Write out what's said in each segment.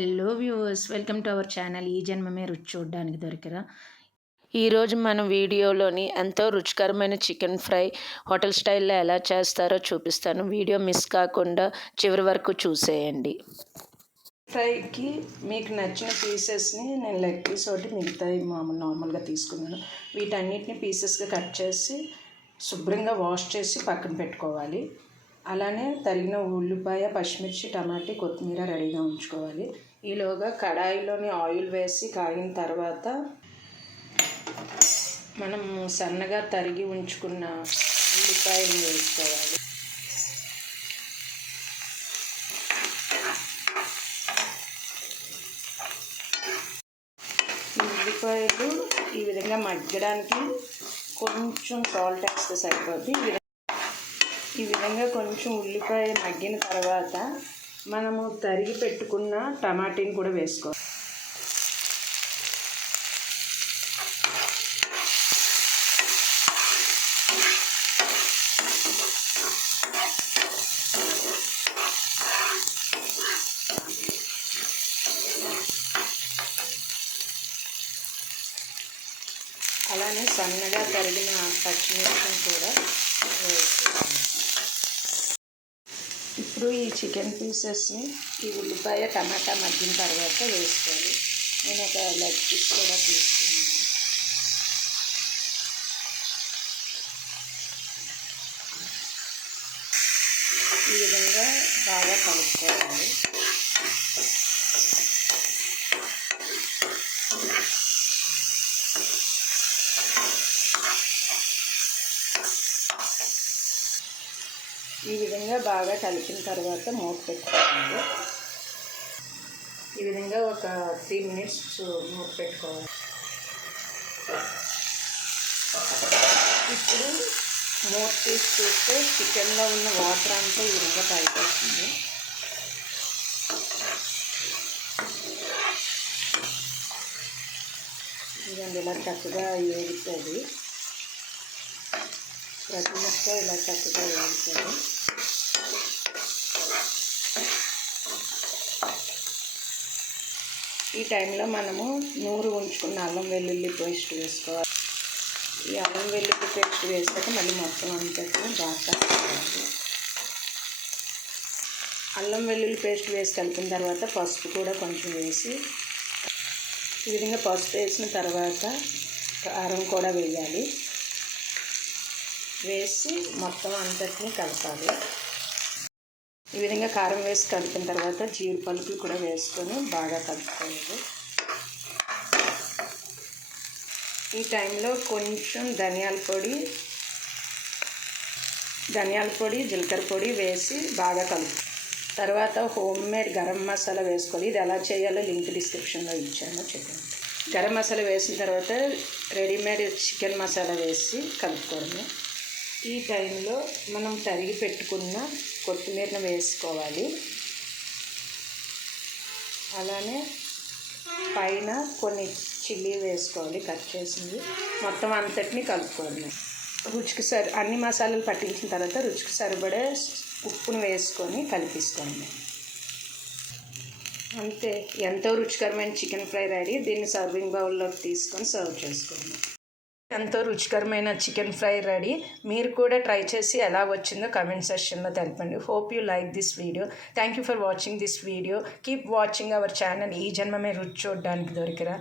Hello viewers, welcome to our channel. ఈ జన్మమే రుచి చూడడానికి దొరికిరా. ఈరోజు మన వీడియోలోని ఎంతో రుచికరమైన చికెన్ ఫ్రై హోటల్ స్టైల్లో ఎలా చేస్తారో చూపిస్తాను. వీడియో మిస్ కాకుండా చివరి వరకు చూసేయండి. ఫ్రైకి మీకు నచ్చిన పీసెస్ని నేను లెగ్ పీస్ ఒకటి మిగతాయి నార్మల్గా తీసుకున్నాను. వీటన్నిటిని పీసెస్గా కట్ చేసి శుభ్రంగా వాష్ చేసి పక్కన పెట్టుకోవాలి. అలానే తరిగిన ఉల్లిపాయ, పచ్చిమిర్చి, టమాటా, కొత్తిమీర రెడీగా ఉంచుకోవాలి. ఈలోగా కడాయిలోని ఆయిల్ వేసి కాగిన తర్వాత మనం సన్నగా తరిగి ఉంచుకున్న ఉల్లిపాయలు వేసుకోవాలి. ఉల్లిపాయలు ఈ విధంగా మగ్గడానికి కొంచెం సాల్ట్ వేస్తే సరిపోద్ది. ఈ విధంగా కొంచెం ఉల్లిపాయ మగ్గిన తర్వాత మనము తరిగి పెట్టుకున్న టమాటీని కూడా వేసుకోవాలి. అలానే సన్నగా తరిగిన పచ్చిమిర్చిని కూడా వేసుకోవాలి. ఇప్పుడు ఈ చికెన్ పీసెస్ని ఈ ఉల్లిపాయ, టమాటా మగ్గిన తర్వాత వేసుకోవాలి. నేను ఒక లెగ్ పీస్ కూడా తీసుకున్నాను. ఈ విధంగా బాగా కలుపుకోవాలి. ఈ విధంగా బాగా కలిపిన తర్వాత మూత పెట్టుకోవాలి. ఈ విధంగా ఒక 3 minutes మూత పెట్టుకోవాలి. ఇప్పుడు మూత తీసి చూస్తే చికెన్లో ఉన్న వాటర్ అంతా ఈ విధంగా పైకి వస్తుంది. ఇదండి ఇలా చక్కగా ఏగుతుంది. ప్రతి ముక్క ఇలా చక్కగా వేగుతుంది. ఈ టైంలో మనము నూరు ఉంచుకున్న అల్లం వెల్లుల్లి పేస్ట్ వేసుకోవాలి. ఈ అల్లం వెల్లుల్లి పేస్ట్ వేసాక మళ్ళీ మొత్తం అంతా బాగా కలుపుకోవాలి. అల్లం వెల్లుల్లి పేస్ట్ వేసి కలిపిన తర్వాత పసుపు కూడా కొంచెం వేసి ఈ విధంగా పసుపు వేసిన తర్వాత కారం కూడా వేయాలి. వేసి మొత్తం అంతటిని కలపాలి. ఈ విధంగా కారం వేసి కలిపిన తర్వాత జీడిపలుకులు కూడా వేసుకొని బాగా కలుపుకోవాలి. ఈ టైంలో కొంచెం ధనియాల పొడి, జీలకర్ర పొడి వేసి బాగా కలుపు. తర్వాత హోమ్ మేడ్ గరం మసాలా వేసుకోవాలి. ఇది ఎలా చేయాలో లింక్ డిస్క్రిప్షన్లో ఇచ్చాను, చెప్పండి. గరం మసాలా వేసిన తర్వాత రెడీమేడ్ చికెన్ మసాలా వేసి కలుపుకోవడమే. ఈ టైంలో మనం తరిగి పెట్టుకున్న కొత్తిమీరను వేసుకోవాలి. అలానే పైన కొన్ని చిల్లీ వేసుకోవాలి కట్ చేసింది. మొత్తం అంతటిని కలుపుకోవాలి. రుచికి అన్ని మసాలాలు పట్టించిన తర్వాత రుచికి సరిపడే ఉప్పును వేసుకొని కలిపేసుకోండి. అంతే, ఎంతో రుచికరమైన చికెన్ ఫ్రై రెడీ. దీన్ని సర్వింగ్ బౌల్లోకి తీసుకొని సర్వ్ చేసుకోండి. ఎంతో రుచికరమైన చికెన్ ఫ్రై రెడీ. మీరు కూడా ట్రై చేసి ఎలా వచ్చిందో కమెంట్ సెక్షన్లో తెలపండి. Hope you like this video. Thank you for watching this video. Keep watching our channel. ఈ జన్మమే రుచి చూడడానికి దొరికిరా.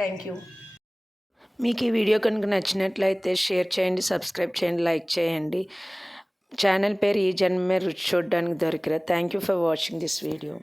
Thank you. మీకు ఈ వీడియో కనుక నచ్చినట్లయితే షేర్ చేయండి, సబ్స్క్రైబ్ చేయండి, లైక్ చేయండి. ఛానల్ పేరు ఈ జన్మమే రుచి చూడడానికి దొరికిరా. Thank you for watching this video.